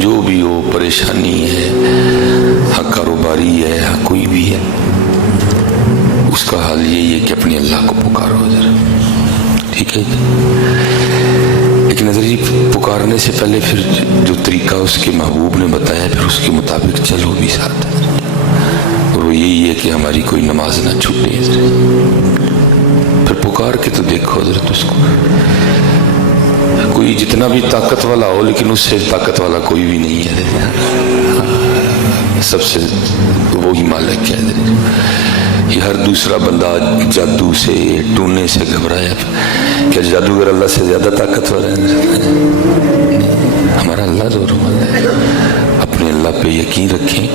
جو بھی ہو، پریشانی ہے، ہاں کاروباری ہے، ہاں کوئی بھی ہے، اس کا حال یہی ہے کہ اپنے اللہ کو پکارو ذرا، ٹھیک ہے؟ لیکن حضرت جی پکارنے سے پہلے پھر جو طریقہ اس کے محبوب نے بتایا پھر اس کے مطابق چلو بھی ساتھ، اور وہ یہی ہے کہ ہماری کوئی نماز نہ چھوٹے حضرت۔ پھر پکار کے تو دیکھو حضرت اس کو، کوئی جتنا بھی طاقت والا ہو لیکن اس سے طاقت والا کوئی بھی نہیں ہے، سب سے وہی مالک ہے حضرت۔ یہ ہر دوسرا بندہ جادو سے، ٹونے سے گھبرایا، کیا جادوگر اللہ سے زیادہ طاقتور ہے؟ ہمارا اللہ زور والا ہے۔ اپنے اللہ پہ یقین رکھیں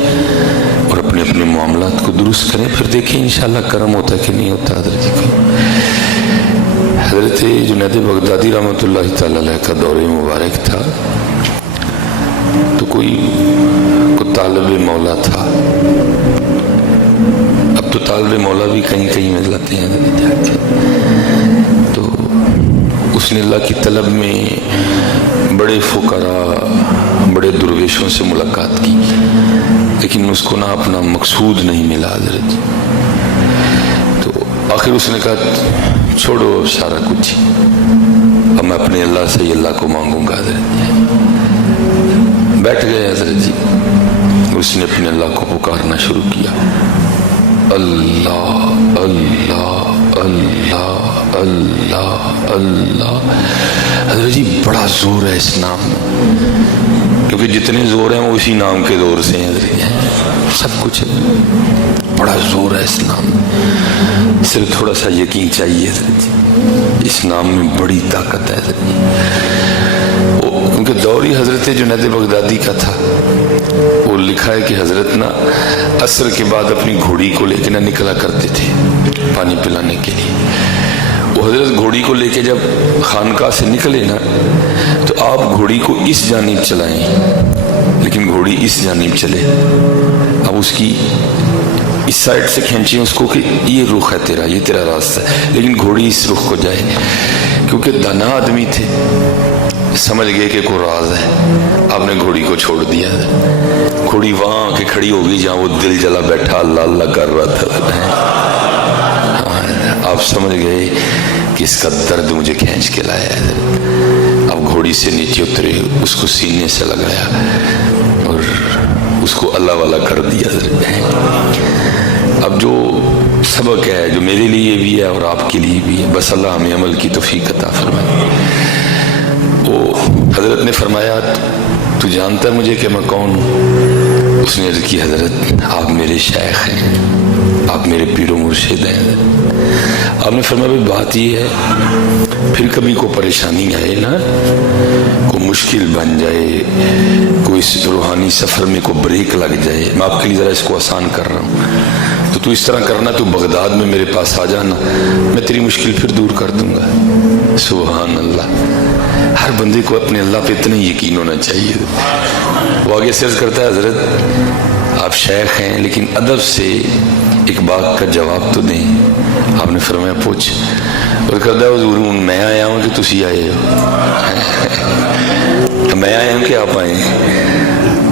اور اپنے اپنے معاملات کو درست کریں، پھر دیکھیں انشاءاللہ کرم ہوتا ہے کہ نہیں ہوتا حضرت جی کو۔ حضرت جنید بغدادی رحمۃ اللہ تعالی علیہ کا دور مبارک تھا، تو کوئی طالب مولا تھا۔ اب تو طالب مولا بھی کہیں کہیں مل جاتے ہیں، تو اس نے اللہ کی طلب میں بڑے فقراء، بڑے درویشوں سے ملاقات کی، لیکن اس کو نہ اپنا مقصود نہیں ملا حضرت۔ تو آخر اس نے کہا چھوڑو سارا کچھ، اب میں اپنے اللہ سے اللہ کو مانگوں گا حضرت۔ بیٹھ گئے حضرت جی، اس نے اپنے اللہ کو پکارنا شروع کیا، اللہ اللہ اللہ اللہ اللہ۔ حضرت جی بڑا زور ہے اس نام میں، کیونکہ جتنے زور ہیں وہ اسی نام کے زور سے ہیں حضرت جی، سب کچھ ہے، بڑا زور ہے اس نام میں، صرف تھوڑا سا یقین چاہیے حضرت جی، اس نام میں بڑی طاقت ہے حضرت جی۔ کیونکہ دور ہی حضرت جنید بغدادی کا تھا، وہ لکھا ہے کہ حضرت نا عصر کے بعد اپنی گھوڑی کو لے کے نہ نکلا کرتے تھے پانی پلانے کے لیے۔ وہ حضرت گھوڑی کو لے کے جب خانقاہ سے نکلے نا، تو آپ گھوڑی کو اس جانب چلائیں، لیکن گھوڑی اس جانب چلے، اب اس کی اس سائڈ سے کھینچیں اس کو کہ یہ رخ ہے تیرا، یہ تیرا راستہ ہے، لیکن گھوڑی اس رخ کو جائے، کیونکہ دانا آدمی تھے، سمجھ گئے کہ کوئی راز ہے، آپ نے گھوڑی کو چھوڑ دیا، گھوڑی وہاں کے کھڑی ہو گئی جہاں وہ دل جلا بیٹھا اللہ اللہ کر رہا تھا۔ آپ سمجھ گئے کہ اس کا درد مجھے کھینچ کے لایا ہے، اب گھوڑی سے نیچے اترے، اس کو سینے سے لگایا اور اس کو اللہ والا کر دیا۔ اب جو سبق ہے جو میرے لیے بھی ہے اور آپ کے لیے بھی ہے، بس اللہ ہمیں عمل کی توفیق عطا فرمائے۔ وہ حضرت نے فرمایا تو جانتا ہے مجھے کہ میں کون ہوں؟ اس نے عرض کی حضرت آپ میرے شیخ ہیں، آپ میرے پیر و مرشد ہیں۔ آپ نے فرمایا بھائی بات یہ ہے، پھر کبھی کوئی پریشانی آئے نا، کوئی مشکل بن جائے، کوئی روحانی سفر میں کوئی بریک لگ جائے، میں آپ کے لیے ذرا اس کو آسان کر رہا ہوں، تو اس طرح کرنا، تو بغداد میں میرے پاس آ جانا، میں تیری مشکل پھر دور کر دوں گا۔ سبحان اللہ، ہر بندے کو اپنے اللہ پہ اتنا یقین ہونا چاہیے۔ وہ آگے سے عرض کرتا ہے حضرت آپ شیخ ہیں لیکن ادب سے ایک بات کا جواب تو دیں۔ آپ نے فرمایا پوچھ، اور کہتا ہے حضور میں آیا ہوں کہ تسی آئے ہو؟ میں آیا ہوں کہ آپ آئے ہیں؟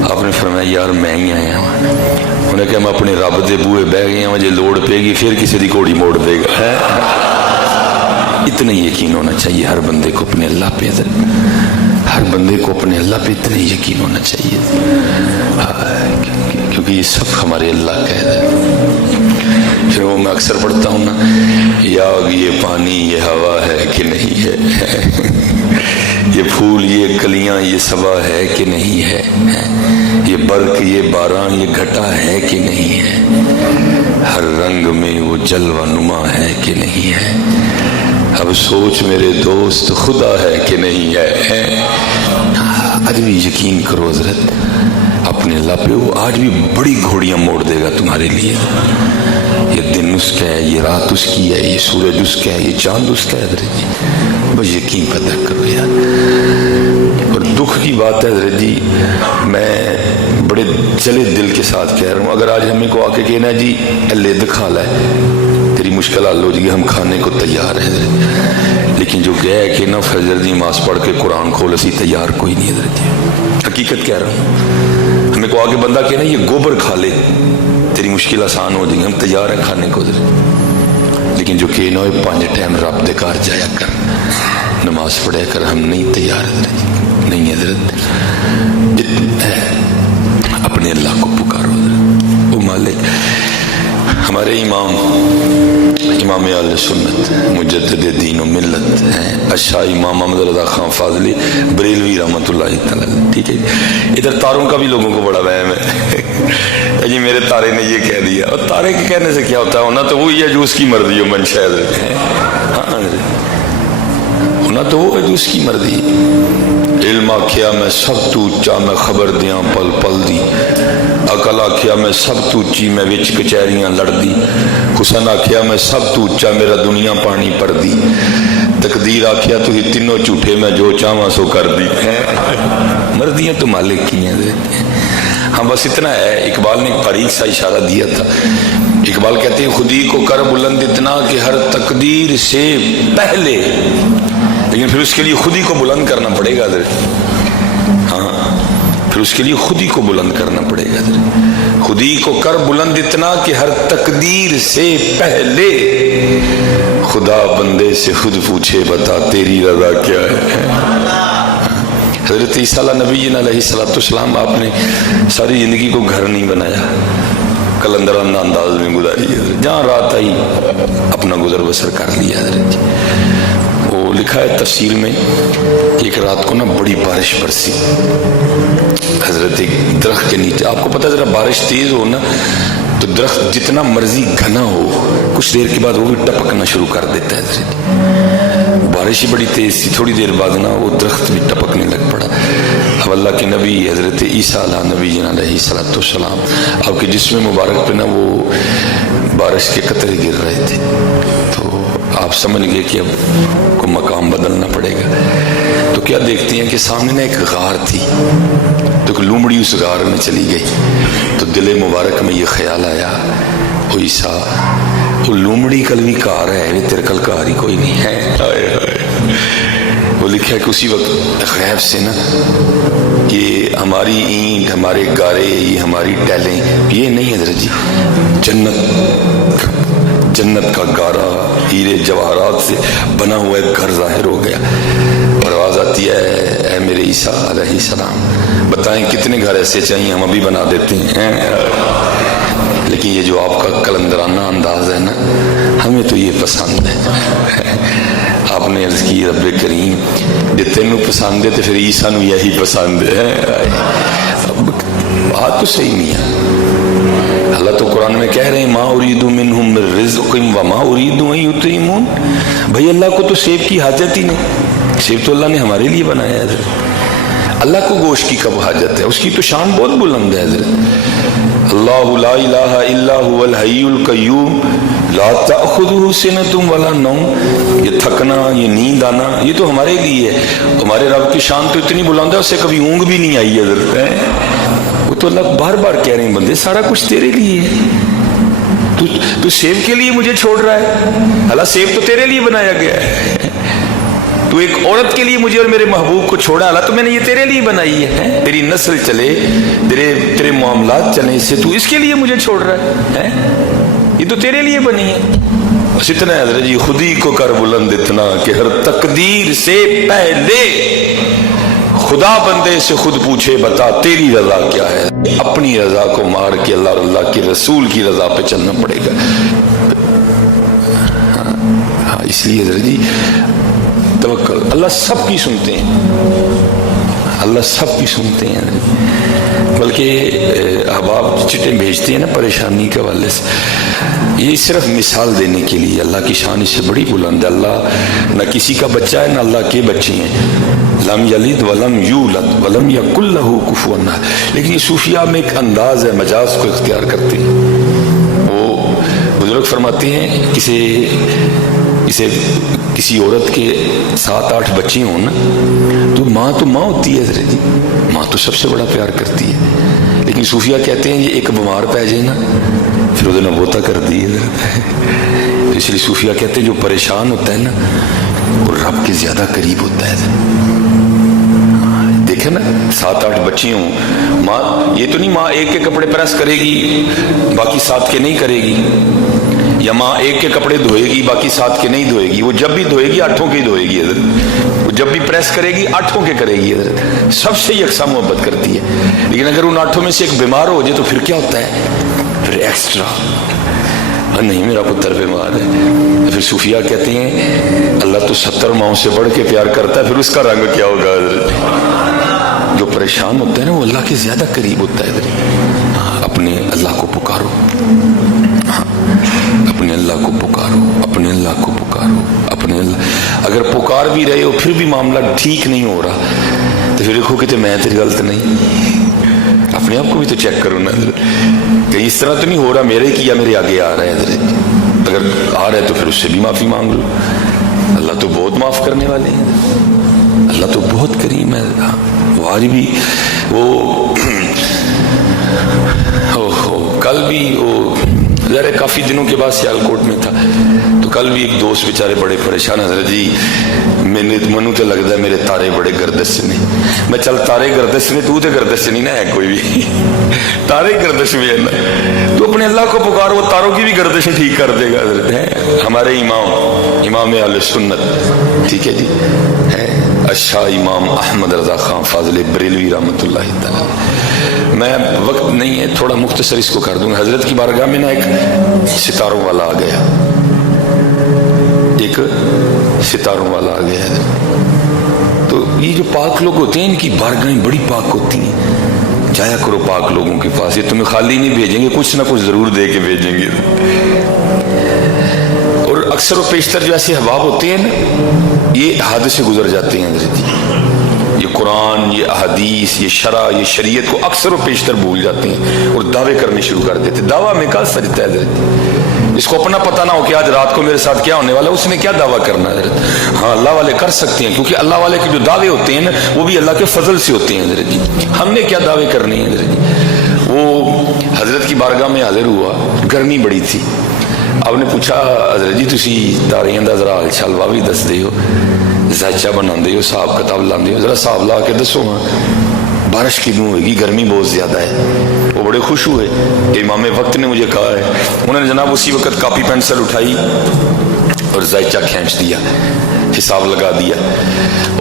آپ نے فرمایا یار میں ہی آیا ہوں۔ انہوں نے کہا میں اپنے رب دے بوئے بہ گئے ہیں، مجھے لوڑ پے گی پھر کسی دی گھوڑی موڑ دے گا۔ اتنا یقین ہونا چاہیے ہر بندے کو اپنے اللہ پہ، ہر بندے کو اپنے اللہ پہ اتنا یقین ہونا چاہیے، کیونکہ یہ سب ہمارے اللہ کا ہے۔ پھر وہ میں اکثر پڑھتا ہوں نا، یا یہ پانی یہ ہوا ہے کہ نہیں ہے، یہ پھول یہ کلیاں یہ صبا ہے کہ نہیں ہے، یہ برق یہ باران یہ گھٹا ہے کہ نہیں ہے، ہر رنگ میں وہ جلوہ نما ہے کہ نہیں ہے، اب سوچ میرے دوست خدا ہے کہ نہیں ہے۔ آج بھی یقین کرو حضرت اپنے اللہ پہ، وہ آج بھی بڑی گھوڑیاں موڑ دے گا تمہارے لیے۔ یہ دن اس کا ہے، یہ رات اس کی ہے، یہ سورج اس کا ہے، یہ چاند اس کا ہے حضرت جی، بس یقین پیدا کرو یار۔ اور دکھ کی بات ہے حضرت جی، میں بڑے جلے دل کے ساتھ کہہ رہا ہوں، اگر آج ہمیں کو آ کے کہنا جی لے دکھا لائے تیری مشکل حل ہو جائے گی، ہم کھانے کو تیار ہیں حضرت، لیکن جو گئے کہ نا فجر دی نماز پڑھ کے قرآن کھول اسی تیار کوئی نہیں حضرت جی۔ حقیقت کہہ رہا ہوں. ہمیں کو آگے بندہ کہنا یہ گوبر کھا لے تیری مشکل آسان ہو جائیں گی، ہم تیار ہیں کھانے کو. لیکن جو کہ نوے 5 ٹائم رب دے کار جایا کر، نماز پڑھے کر، ہم نہیں تیار حضرت. نہیں حضرت، اپنے اللہ کو پکارو حضرت. وہ مالک ہمارے امام اہل سنت مجدد دین و ملت ہیں اشاہ امام محمد رضا خان فاضلی بریلوی رحمۃ اللہ تعالی. ٹھیک ہے، ادھر تاروں کا بھی لوگوں کو بڑا وہم ہے جی میرے تارے نے یہ کہہ دیا. اور تارے کے کہنے سے کیا ہوتا ہے، ہونا تو وہ یجوز کی مرضی ہو منشا حضرت. ہاں ہونا تو وہ یجوز کی مرضی. علم آکھیا میں سب تو اچا میں خبر دیاں پل پل دی، عقل آکھیا میں سب تو اچی میں وچ کچہریاں لڑ دی، حسن آکھیا میں سب تو اچا میرا دنیا پانی پر دی، تقدیر آکھیا تو ہی تینوں جھوٹے میں جو چاہواں سو کر دی. مرضیاں تو مالک کی ہیں. ہاں بس اتنا ہے. اقبال نے ایک باریک سا اشارہ دیا تھا. اقبال کہتے ہیں خودی کو کر بلند اتنا کہ ہر تقدیر سے پہلے، لیکن پھر اس کے لیے خود ہی کو بلند کرنا پڑے گا حضرت. ہاں پھر اس کے لیے خود ہی کو بلند کرنا پڑے گا حضرت. خود ہی کو کر بلند اتنا کہ ہر تقدیر سے پہلے خدا بندے سے خود پوچھے بتا تیری رضا کیا ہے. حضرت عیسیٰ نبی علیہ السلام آپ نے ساری زندگی کو گھر نہیں بنایا، قلندرانہ انداز میں گزاری ہے. جہاں رات آئی اپنا گزر بسر کر لیا حضرت. وہ لکھا ہے تفسیر میں کہ ایک رات کو نا بڑی بارش برسی حضرت. ایک درخت کے نیچے، آپ کو پتہ ذرا بارش تیز ہو نا تو درخت جتنا مرضی گھنا ہو کچھ دیر کے بعد وہ بھی ٹپکنا شروع کر دیتا ہے حضرت. بارش ہی بڑی تیز تھی، تھوڑی دیر بعد نا وہ درخت بھی ٹپکنے لگ پڑا. اب اللہ کے نبی حضرت عیسیٰ علیہ السلام آپ کے جسم مبارک پہ نا وہ بارش کے قطرے گر رہے تھے. تو آپ سمجھ گئے کہ اب کو مقام بدلنا پڑے گا. تو کیا دیکھتے ہیں کہ سامنے نا ایک غار تھی، تو ایک لومڑی اس غار میں چلی گئی. تو دل مبارک میں یہ خیال آیا، او عیسیٰ وہ لومڑی کل بھی کار ہے، تیرے کل کار ہی کوئی نہیں ہے. وہ لکھا ہے کہ اسی وقت غیب سے نا یہ ہماری اینٹ، ہمارے گارے، یہ ہماری ٹیلیں، یہ نہیں حضرت جی، جنت کا گارا ہیرے جواہرات سے بنا ہوا ایک گھر ظاہر ہو گیا. اور آواز آتی ہے اے میرے عیسیٰ علیہ السلام بتائیں کتنے گھر ایسے چاہیے، ہم ابھی بنا دیتے ہیں. لیکن یہ جو آپ کا قلندرانہ انداز ہے نا ہمیں تو یہ پسند ہے. آپ نے عرض کی رب کریم جے تینوں پسند ہے تو پھر عیسیٰ نو یہی پسند ہے. بات تو صحیح نہیں ہے. اللہ تو قرآن میں کہہ رہے ہیں ما اريد منهم من رزق وما اريد ان يطعمون. بھائی اللہ کو تو سیب کی حاجت ہی نہیں، سیب تو اللہ نے ہمارے لیے بنایا ہے حضرت. اللہ کو گوشت کی کب حاجت ہے؟ اس کی تو شان بہت بلند ہے حضرت. اللہ لا الہ الا هو الحی القیوم لا تأخذہ سنۃ ولا نوم. یہ تھکنا، یہ نیند آنا، یہ تو ہمارے لیے ہے. ہمارے رب کی شان تو اتنی بلند ہے اسے کبھی اونگ بھی نہیں آئی حضرت. وہ تو اللہ بار بار کہہ رہے ہیں بندے سارا کچھ تیرے لیے ہے، تو سیب کے لیے مجھے چھوڑ رہا ہے. اللہ سیب تو تیرے لیے بنایا گیا ہے. تو ایک عورت کے لیے مجھے اور میرے محبوب کو چھوڑا اللہ، تو میں نے یہ تیرے لیے بنائی ہے. تیری نسل چلے، تیرے معاملات چلیں اس سے، تو اس کے لیے مجھے چھوڑ رہا ہے. یہ تو تیرے لیے بنی ہے. بس اتنا ہے حضرت جی، خود ہی کو کر بلند اتنا کہ ہر تقدیر سے پہلے خدا بندے سے خود پوچھے بتا تیری رضا کیا ہے. اپنی رضا کو مار کے اللہ اور اللہ کے رسول کی رضا پہ چلنا پڑے گا. ہاں اس لیے حضرت جی توکل، اللہ سب کی سنتے ہیں، اللہ سب کی سنتے ہیں. بلکہ احباب چٹیں بھیجتے ہیں نا پریشانی کے حوالے سے، یہ صرف مثال دینے کے لیے. اللہ کی شان اس سے بڑی بلند ہے. اللہ نہ کسی کا بچہ ہے نہ اللہ کے بچے ہیں. لم یلد ولم یولد ولم یکن لہ کفوا احد. لیکن یہ صوفیہ میں ایک انداز ہے، مجاز کو اختیار کرتے ہیں. وہ بزرگ فرماتے ہیں کسی عورت کے 7-8 بچے ہوں نا تو ماں ہوتی ہے حضرت جی، ماں تو سب سے بڑا پیار کرتی ہے. لیکن صوفیہ کہتے ہیں یہ ایک بیمار پہ جائے نا پھر وہ بوتا کر دی ہے. اس لیے صوفیہ کہتے ہیں جو پریشان ہوتا ہے نا وہ رب کے زیادہ قریب ہوتا ہے. دیکھا نا 7-8 بچی ہوں، ماں یہ تو نہیں ماں ایک کے کپڑے پریس کرے گی باقی 7 کے نہیں کرے گی، یا ماں ایک کے کپڑے دھوئے گی باقی 7 کے نہیں دھوئے گی، وہ جب بھی دھوئے گی 8 کے ہی دھوئے گی حضرت، وہ جب بھی پریس کرے گی 8 کے کرے گی حضرت، سب سے یکساں محبت کرتی ہے۔ لیکن اگر ان 8 میں سے ایک بیمار ہو جائے تو پھر کیا ہوتا ہے؟ پھر ایکسٹرا، نہیں میرا پتر بیمار ہے، پھر صوفیہ کہتے ہیں اللہ تو 70 ماؤں سے بڑھ کے پیار کرتا ہے، پھر اس کا رنگ کیا ہوگا حضرت؟ جو پریشان ہوتا ہے نا وہ اللہ کے زیادہ قریب ہوتا ہے حضرت۔ اپنے اللہ کو پکارو، اپنے اللہ کو پکارو، اپنے اللہ کو پکارو، اپنے اللہ۔ اگر پکار بھی رہے ہو پھر بھی معاملہ ٹھیک نہیں ہو رہا تو پھر دیکھو کہ میں تیری غلط نہیں، اپنے آپ کو بھی تو چیک کرو نا حضرت، کہ اس طرح تو نہیں ہو رہا میرے کیا میرے آگے آ رہا ہے حضرت، اگر آ رہا ہے تو پھر اس سے بھی معافی مانگ لو، اللہ تو بہت معاف کرنے والے ہیں، اللہ تو بہت کریم ہے۔ وہ آج بھی وہ کل بھی وہ ذرا کافی دنوں کے بعد سیالکوٹ میں تھا تو کل بھی ایک دوست بیچارے بڑے پریشان، حضرت جی منو تو لگتا ہے میرے تارے بڑے گردش سے نہیں، میں چل تارے گردش میں تو گردش سے نہیں نا ہے کوئی بھی، تارے گردش میں ہے نا، تو اپنے اللہ کو پکارو، وہ تاروں کی بھی گردشیں ٹھیک کر دے گا حضرت۔ ہے ہمارے امام اہل سنت، ٹھیک ہے جی، ہے اشاہ امام احمد رضا خان فاضل بریلوی رحمۃ اللہ تعالی۔ میں وقت نہیں ہے تھوڑا مختصر اس کو کر دوں گا۔ حضرت کی بارگاہ میں نا ایک ستاروں والا آ گیا، ایک ستاروں والا آ گیا ہے، تو یہ جو پاک لوگ ہوتے ہیں ان کی بارگاہیں بڑی پاک ہوتی ہیں، جایا کرو پاک لوگوں کے پاس، یہ تمہیں خالی نہیں بھیجیں گے، کچھ نہ کچھ ضرور دے کے بھیجیں گے۔ اور اکثر و بیشتر جو ایسے احباب ہوتے ہیں نا یہ حادثے سے گزر جاتے ہیں حضرت جی، یہ قرآن، یہ احادیث، یہ شرع، یہ شریعت کو اکثر و بیشتر بھول جاتے ہیں اور دعوے کرنے شروع کر دیتے۔ دعویٰ میں کا سجتا ہے حضرت، اس کو اپنا پتہ نہ ہو کہ آج رات کو میرے ساتھ کیا ہونے والا ہے، اس نے کیا دعویٰ کرنا ہے حضرت؟ ہاں اللہ والے کر سکتے ہیں، کیونکہ اللہ والے کے جو دعوے ہوتے ہیں نا وہ بھی اللہ کے فضل سے ہوتے ہیں حضرت جی، ہم نے کیا دعوے کرنے ہیں حضرت جی۔ وہ حضرت کی بارگاہ میں حاضر ہوا، گرمی بڑی تھی، آپ نے پوچھا حضرت جی تسی تاریاں دا ذرا حال چال بھی دس دے ہو، ذائچہ بنا دے ہو، صاحب کتاب لاندے ہو، ذرا صاحب لا کے دسو ہاں بارش کیوں ہوئے گی، گرمی بہت زیادہ ہے۔ وہ بڑے خوش ہوئے کہ امام وقت نے مجھے کہا ہے، انہوں نے جناب اسی وقت کاپی پینسل اٹھائی اور ذائچہ کھینچ دیا، حساب لگا دیا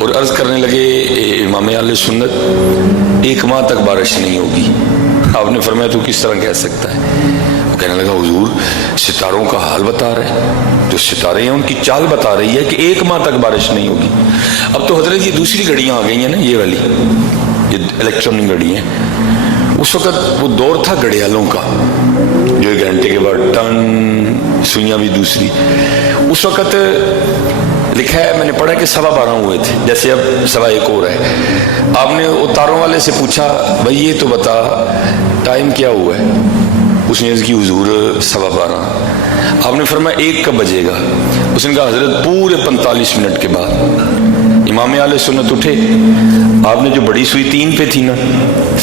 اور عرض کرنے لگے امام اہل سنت 1 ماہ تک بارش نہیں ہوگی۔ آپ نے فرمایا تو کس طرح کہہ سکتا ہے؟ وہ کہنے لگا حضور ستاروں کا حال بتا رہے ہیں، جو ستارے ہیں ان کی چال بتا رہی ہے کہ 1 ماہ تک بارش نہیں ہوگی۔ اب تو حضرت یہ دوسری گھڑیاں آ گئی ہیں نا، یہ والی یہ الیکٹرانک گھڑی ہیں، اس وقت وہ دور تھا گھڑیالوں کا، جو 1 گھنٹے کے بعد ٹن، سوئیاں بھی دوسری۔ اس وقت لکھا ہے، میں نے پڑھا کہ 12:15 ہوئے تھے، جیسے اب 1:15 ہو رہا ہے۔ آپ نے تاروں والے سے پوچھا بھائی یہ تو بتا ٹائم کیا ہوا ہے؟ اس نے عرض کی حضور 12:15۔ آپ نے فرمایا 1 کب بجے گا؟ اس نے کہا حضرت پورے 45 منٹ کے بعد۔ امام اہل سنت اٹھے، آپ نے جو بڑی سوئی 3 پہ تھی نا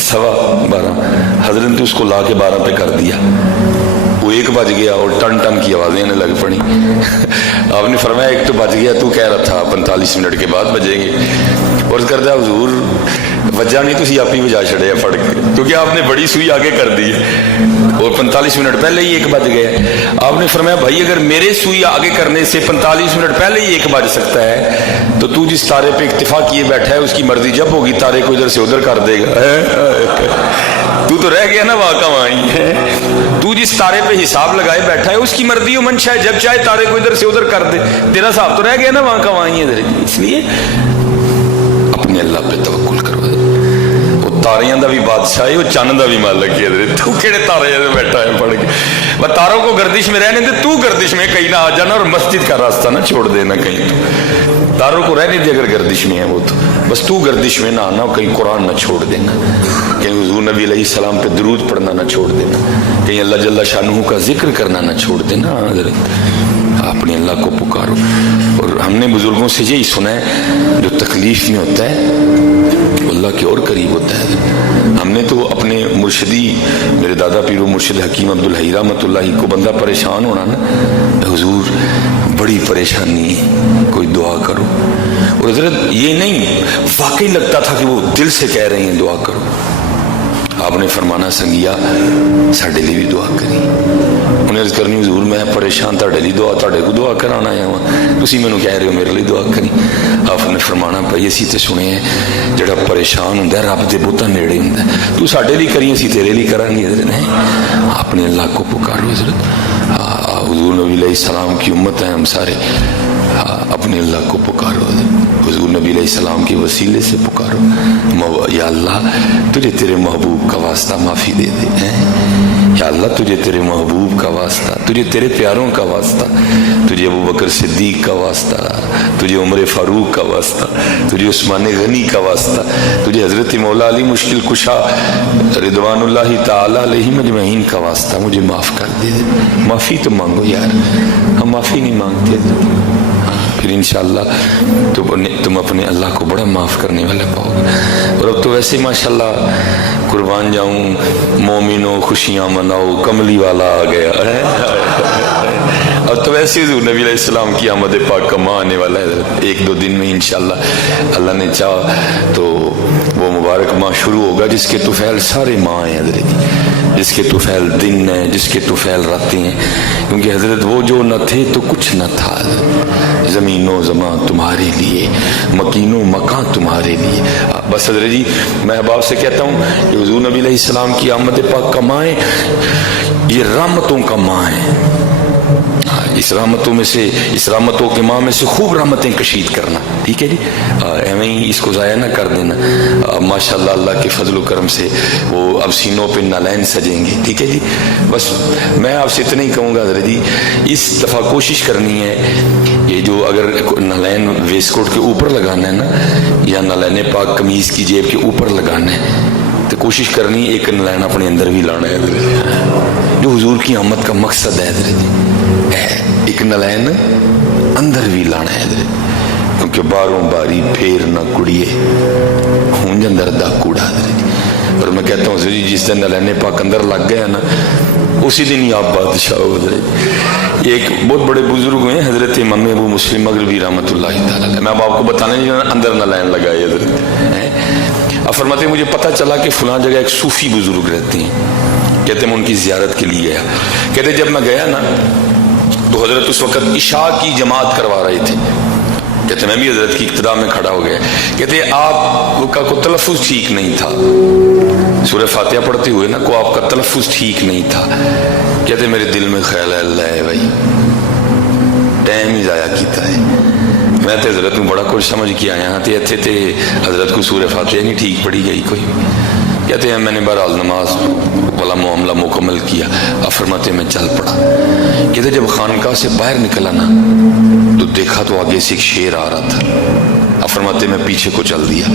12:15، حضرت نے اس کو لا کے 12 پہ کر دیا، وہ 1 بج گیا اور ٹن ٹن کی آوازیں آنے لگ پڑی۔ آپ نے فرمایا 1 تو بج گیا، تو کہہ رہا تھا 45 منٹ کے بعد بجیں گے۔ اور کردہ حضور وجہ نہیں تھی آپ ہی بجا چھڑے پڑھ کے، کیونکہ آپ نے بڑی سوئی آگے کر دی اور 45 منٹ پہلے ہی 1 بج گیا۔ آپ نے فرمایا بھائی اگر میرے سوئی آگے کرنے سے 45 منٹ پہلے ہی 1 بج سکتا ہے تو جس تارے پہ اکتفا کیے بیٹھا ہے اس کی مرضی جب ہوگی تارے کو ادھر سے ادھر کر دے گا۔ تو رہ گیا نا واقع وہیں ہے، تو جس تارے پہ حساب لگائے بیٹھا ہے اس کی مرضی و منشا ہے، جب چاہے تارے کو ادھر سے ادھر کر دے، تیرا صاحب تو رہ گیا نا وہاں کا وہیں ہے۔ اس لیے اپنے اللہ پہ توکل کرو، وہ تاریاں دا بھی بادشاہ ہے، وہ چاند دا بھی مالک ہے، تو کہڑے تارے بیٹھا ہے پڑھ کے، وہ تاروں کو گردش میں رہنے دے، تو گردش میں کہیں نہ آ جانا اور مسجد کا راستہ نہ چھوڑ دینا کہیں، تو تاروں کو رہنے دے اگر گردش میں ہے وہ تو بس تو گردش میں نہ آنا، کہیں قرآن نہ چھوڑ دینا، کہیں حضور نبی علیہ السلام پہ درود پڑھنا نہ چھوڑ دینا، کہیں اللہ جل شانہ کا ذکر کرنا نہ چھوڑ دینا۔ حضرت اپنے اللہ کو پکارو۔ اور ہم نے بزرگوں سے یہی سنا ہے جو تکلیف میں ہوتا ہے اللہ کے اور قریب ہوتا ہے۔ ہم نے تو اپنے مرشدی میرے دادا پیر و مرشد حکیم عبدالحی رحمۃ اللہ کو بندہ پریشان ہونا نا، حضور بڑی پریشانی ہے، کوئی دعا کرو. اور حضرت یہ نہیں، واقعی لگتا تھا کہ وہ دل سے کہہ رہے ہیں دعا کرو. آپ نے فرمانا سنگیا ساڈے لیے بھی دعا کری. انہیں عرض کرنی حضور میں پریشان تاڈے لیے دعا، تاڈے کو دعا کرانا آیا ہوں، تسی مینوں کہہ رہے ہو میرے لیے دعا کری. آپ نے فرمانا بھائی اسی تے سنے ہیں جڑا پریشان ہوندا ہے رب دے بہت نیڑے ہوندا ہے، تو ساڈے لیے کری اسی تیرے لیے کریں گے. حضرت اپنے اللہ کو پکارو. حضرت حضور نبی علیہ السلام کی امت ہیں ہم سارے، اپنے اللہ کو پکارو. حضور نبی علیہ السلام کے وسیلے سے پکارو. یا اللہ تجھے تیرے محبوب کا واسطہ معافی دے دے. یا اللہ تجھے تیرے محبوب کا واسطہ، تجھے تیرے پیاروں کا واسطہ، تجھے ابو بکر صدیق کا واسطہ، تجھے عمر فاروق کا واسطہ، تجھے عثمان غنی کا واسطہ، تجھے حضرت مولا علی مشکل کشا رضوان اللہ تعالی علیہ مجمعین کا واسطہ مجھے معاف کر دے. معافی تو مانگو یار، ہم معافی نہیں مانگتے. پھر انشاءاللہ تم اپنے اللہ کو بڑا معاف کرنے والے پاؤ گے. اور اب تو ویسے ماشاءاللہ قربان جاؤں، مومنوں خوشیاں مناؤ، کملی والا آ گیا ہے. اب تو ویسے حضور نبی علیہ السلام کی آمد پاک کا ماہ آنے والا ہے. ایک دو دن میں انشاءاللہ اللہ نے چاہا تو وہ مبارک ماہ شروع ہوگا جس کے طفیل سارے ماہ ہیں حضرت، جس کے طفیل دن ہیں، جس کے طفیل راتیں ہیں. کیونکہ حضرت وہ جو نہ تھے تو کچھ نہ تھا. زمین و زمان تمہارے لیے، مکین و مکان تمہارے لیے. بس حضرت جی میں احباب سے کہتا ہوں کہ حضور نبی علیہ السلام کی آمد پاک کا ماہ یہ رحمتوں کا ماہ ہے. اس رحمتوں میں سے، اس رحمتوں کے ماہ میں سے خوب رحمتیں کشید کرنا. ٹھیک ہے جی، ایویں ہی اس کو ضائع نہ کر دینا. ماشاءاللہ اللہ کے فضل و کرم سے وہ اب سینوں پہ نالین سجیں گے. ٹھیک ہے جی، بس میں آپ سے اتنا ہی کہوں گا حضرت جی اس دفعہ کوشش کرنی ہے یہ جو اگر نالین ویسٹ کوٹ کے اوپر لگانا ہے نا، یا نالین پاک قمیض کی جیب کے اوپر لگانا ہے، تو کوشش کرنی ایک نالین اپنے اندر بھی لانا ہے حضرت، جو حضور کی آمد کا مقصد ہے حضرت جی. ایک نالین اندر بھی لانا ہے حضرت، کیونکہ باروں باری پھیر نہ کڑیے ہوں اندر دا کوڑا حضرت. اور میں کہتا ہوں حضرت جی جس دن نالین پاک اندر لگ گیا نا اسی دن ہی آپ بادشاہ ہو حضرت. ایک بہت بڑے بزرگ ہوئے حضرت امام ابو مسلم مغربی رحمۃ اللہ تعالی، میں اب آپ کو بتانے اندر نالین لگائے حضرت. اب فرماتے ہیں مجھے پتہ چلا کہ فلاں جگہ ایک صوفی بزرگ رہتے ہیں، کہتے ہیں میں ان کی زیارت کے لیے گیا. کہتے جب میں گیا نا تو حضرت اس وقت عشاء کی جماعت کروا رہے تھے. کہتے میں بھی حضرت کی ابتدا میں کھڑا ہو گیا. کہتے آپ کا کوئی تلفظ ٹھیک نہیں تھا، سورہ فاتحہ پڑھتے ہوئے نا کو آپ کا تلفظ ٹھیک نہیں تھا. کہتے میرے دل میں خیال ہے اللہ ہے بھائی ٹائم ہی ضائع کیتا ہے. میں تو حضرت کو بڑا کچھ سمجھ کے آیا ہاں، اتنے تے حضرت کو سورہ فاتحہ نہیں ٹھیک پڑھی گئی کوئی. کہتے ہیں میں نے بہرحال نماز والا معاملہ مکمل کیا. اب فرماتے میں چل پڑا. کہتے جب خانقاہ سے باہر نکلا نا تو دیکھا تو آگے سے ایک شیر آ رہا تھا. اب فرماتے میں پیچھے کو چل دیا.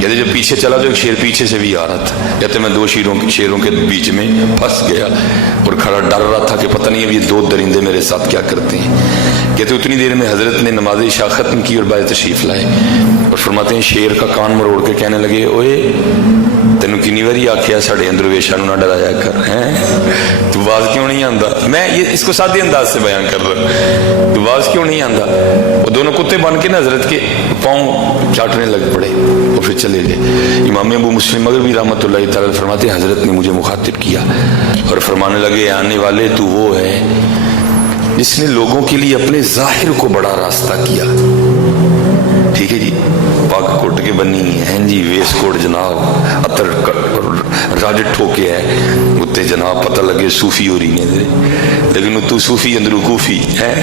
کہتے جب پیچھے چلا تو ایک شیر پیچھے سے بھی آ رہا تھا. کہتے میں دو شیروں کے بیچ میں پھنس گیا اور کھڑا ڈر رہا تھا کہ پتہ نہیں اب یہ دو درندے میرے ساتھ کیا کرتے ہیں. کہتے اتنی دیر میں حضرت نے نماز عشاء ختم کی اور باہر تشریف لائے اور فرماتے ہیں شیر کا کان مروڑ کے کہنے لگے اوئے تینوں کنی باری آخیا ساڈے اندر ویشا نو نہ ڈرایا کر، تو باز کیوں نہیں آندا. میں یہ اس کو سادے انداز سے بیان کر رہا، تو باز کیوں نہیں آندا. وہ دونوں کتے بن کے نا حضرت کے پاؤں چاٹنے لگ پڑے اور پھر چلے گئے. امام ابو مسلم مغربی رحمۃ اللہ تعالی فرماتے ہیں حضرت نے مجھے مخاطب کیا اور فرمانے لگے آنے والے تو وہ ہے جس نے لوگوں کے لیے اپنے ظاہر کو بڑا راستہ کیا. ٹھیک ہے جی، پاک کوٹ کے بنی ہیں جی، ویس کوٹ جناب اتر راج ٹھوکے ہے اتنے جناب پتہ لگے صوفی ہو رہی نے، لیکن تو صوفی اندر کوفی ہے.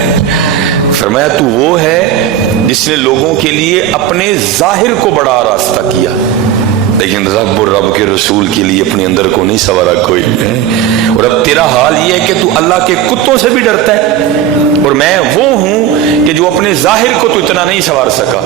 فرمایا تو وہ ہے جس نے لوگوں کے لیے اپنے ظاہر کو بڑا راستہ کیا، لیکن رب اور رب کے رسول کے لیے اپنے اندر کو نہیں سنوارا کوئی. اور اب تیرا حال یہ ہے کہ تو اللہ کے کتوں سے بھی ڈرتا ہے اور میں وہ ہوں کہ جو اپنے ظاہر کو تو اتنا نہیں سنوار سکا.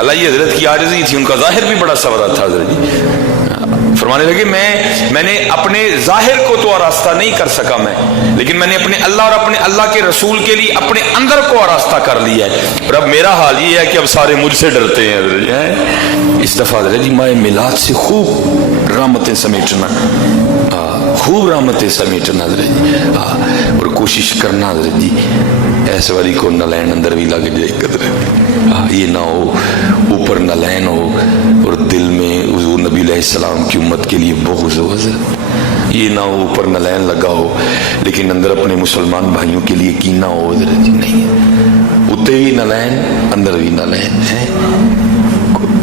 اللہ یہ حضرت کی عاجزی تھی، ان کا ظاہر بھی بڑا سنورا تھا. حضرت جی فرمانے لگے میں نے اپنے ظاہر کو تو آراستہ نہیں کر سکا میں، لیکن میں نے اپنے اللہ اور اپنے اللہ کے رسول کے لیے اپنے اندر کو آراستہ کر لیا ہے. اور اب میرا حال یہ ہے کہ اب سارے مجھ سے ڈرتے ہیں. اس دفعہ حضرت جی ماہ میلاد سے خوب رحمتیں سمیٹنا، خوب رحمتیں سمیٹنا حضرت جی، اور کوشش کرنا حضرت جی ایسے والی کو نہ لین اندر بھی لگ جائے قدر، یہ نہ ہو اوپر نہ لین ہو اور دل میں حضور نبی علیہ السلام کی امت کے لیے بغض ہو حضرت، یہ نہ ہو اوپر نہ لین لگا ہو لیکن اندر اپنے مسلمان بھائیوں کے لیے کینہ ہو حضرت جی، نہیں، اتنے بھی نہ لین اندر بھی نہ لین ہے،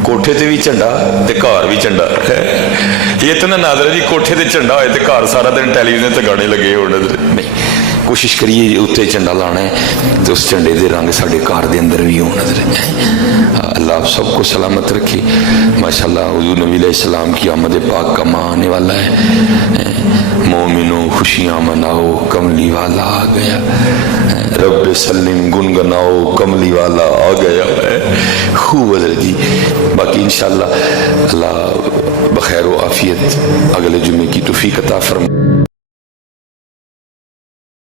کوٹھے تے بھی جھنڈا تے گھر بھی جھنڈا ہے، یہ تو نہ حضرت جی کوٹھے تے جھنڈا ہوئے تے گھر سارا دن ٹیلی ویژن تے گانے لگے ہو حضرت، نہیں، کوشش کریے اتنے جھنڈا لانا ہے تو اس جھنڈے دے رنگ ساڑھے گھر دے اندر بھی ہونا حضرت، اللہ آپ سب کو سلامت رکھے، ماشاءاللہ حضور نبی علیہ السلام کی آمد پاک کا ماہ آنے والا ہے، مومنوں خوشیاں مناؤ کملی والا آ گیا، رب سلم گنگناؤ کملی والا آ گیا ہے، خوب حضرت جی، باقی انشاءاللہ اللہ بخیر و عافیت اگلے جمعے کی توفیق عطا فرمائے۔